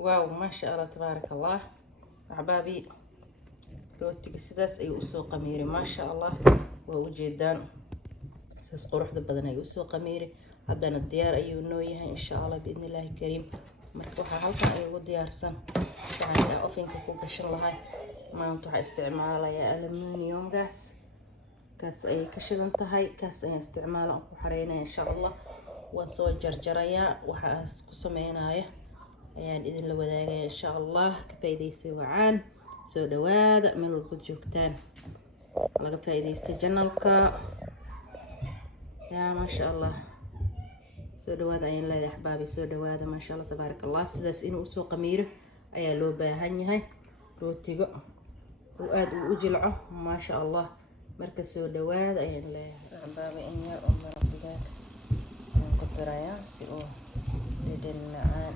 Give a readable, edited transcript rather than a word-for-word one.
واو ما شاء الله تبارك الله أحبابي. روتي سداس أي أسو قميري ما شاء الله ووجدان ساس قروح بدن أي أسو قميري. هذا الديار أي نويها إن شاء الله بإذن الله الكريم. مركوحة halkan ay ugu diyaarsan waxaan ovenka ku gashan lahay maanta waxa isticmaalaya aluminium gas kaas ay ka shidan tahay kaas ay isticmaalaan ku xareynaa insha Allah waan soo jarjaraya waxa ku sameeynaya ayaan idin la wadaagaya insha Allah ka faa'iideysi wacaan soo dhawaada meel walba joogtaan laga faa'iideysta channelka ya ma sha Allah soo dhawaada ayaan leeyahay ahbaabi soo dhawaada ma sha Allah tabaaraka Allah sidaas inuu soo qamiiro ayaa loo baahan yahay rootiga oo aad u jilco ma sha Allah marka soo dhawaada ayaan leeyahay ahbaabi in yar oo maraq digaag aan ku daraya si oo dhadhan macaan